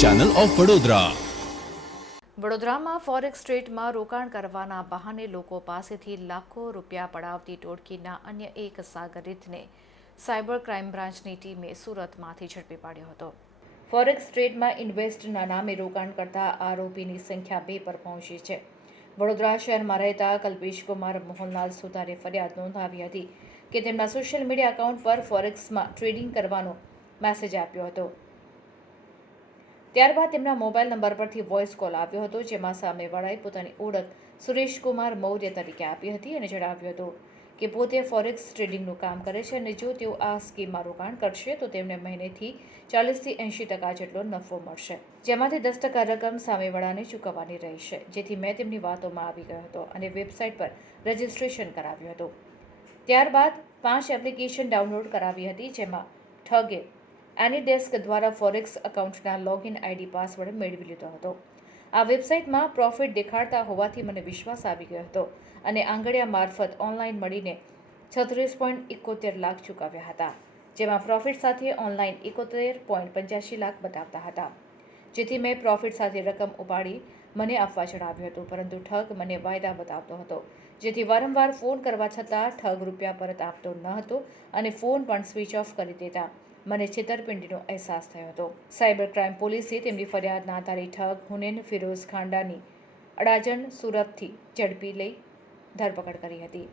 Channel of Vadodara. વડોદરામાં forex ટ્રેડમાં રોકાણ કરવાના બહાને લોકો પાસેથી લાખો રૂપિયા પડાવતી ટોળકીના અન્ય એક સાગરીતને સાયબર ક્રાઇમ બ્રાન્ચની ટીમે સુરતમાંથી ઝડપી પાડ્યો હતો. ફોરેક્સ ટ્રેડમાં ઇન્વેસ્ટના નામે રોકાણ કરતા આરોપીની સંખ્યા 2 પર પહોંચી છે. વડોદરા શહેરમાં રહેતા કલ્પેશકુમાર મોહનલાલ સુતારે ફરિયાદ નોંધાવી હતી કે તેમના સોશિયલ મીડિયા એકાઉન્ટ પર ફોરેક્સમાં ટ્રેડિંગ કરવાનો મેસેજ આપ્યો હતો. ત્યારબાદ તેમના મોબાઈલ નંબર પરથી વોઇસ કોલ આવ્યો હતો, જેમાં સામેવાળાએ પોતાની ઓળખ સુરેશકુમાર મૌર્ય તરીકે આપી હતી અને જણાવ્યું હતું કે પોતે ફોરેક્સ ટ્રેડિંગનું કામ કરે છે અને જો તેઓ આ સ્કીમમાં રોકાણ કરશે તો તેમને મહિનેથી 40થી 80% જેટલો નફો મળશે, જેમાંથી 10% રકમ સામેવાળાને ચૂકવવાની રહેશે. જેથી મેં તેમની વાતોમાં આવી ગયો હતો અને વેબસાઇટ પર રજિસ્ટ્રેશન કરાવ્યું હતું. ત્યારબાદ 5 એપ્લિકેશન ડાઉનલોડ કરાવી હતી, જેમાં ઠગે એનીડેસ્ક દ્વારા ફોરેક્સ એકાઉન્ટના લોગિન આઈડી પાસવર્ડ મેળવી લીધો હતો. આ વેબસાઇટમાં પ્રોફિટ દેખાડતા હોવાથી મને વિશ્વાસ આવી ગયો હતો અને આંગળીયા મારફત ઓનલાઈન મળીને 36.71 લાખ ચૂકવ્યા હતા, જેમાં પ્રોફિટ સાથે ઓનલાઈન 71.85 લાખ બતાવતા હતા. જેથી મેં પ્રોફિટ સાથે રકમ ઉપાડી મને આપવા જણાવ્યું હતું, પરંતુ ઠગ મને વાયદા બતાવતો હતો, જેથી વારંવાર ફોન કરવા છતાં ઠગ રૂપિયા પરત આપતો ન હતો અને ફોન પણ સ્વિચ ઓફ કરી દેતા મને છેતરપિંડીનો અહેસાસ થયો હતો. સાયબર ક્રાઇમ પોલીસે તેમની ફરિયાદના આધારે ઠગ હુનેન ફિરોઝ ખાંડાની અડાજણ સુરતથી ઝડપી લઈ ધરપકડ કરી હતી.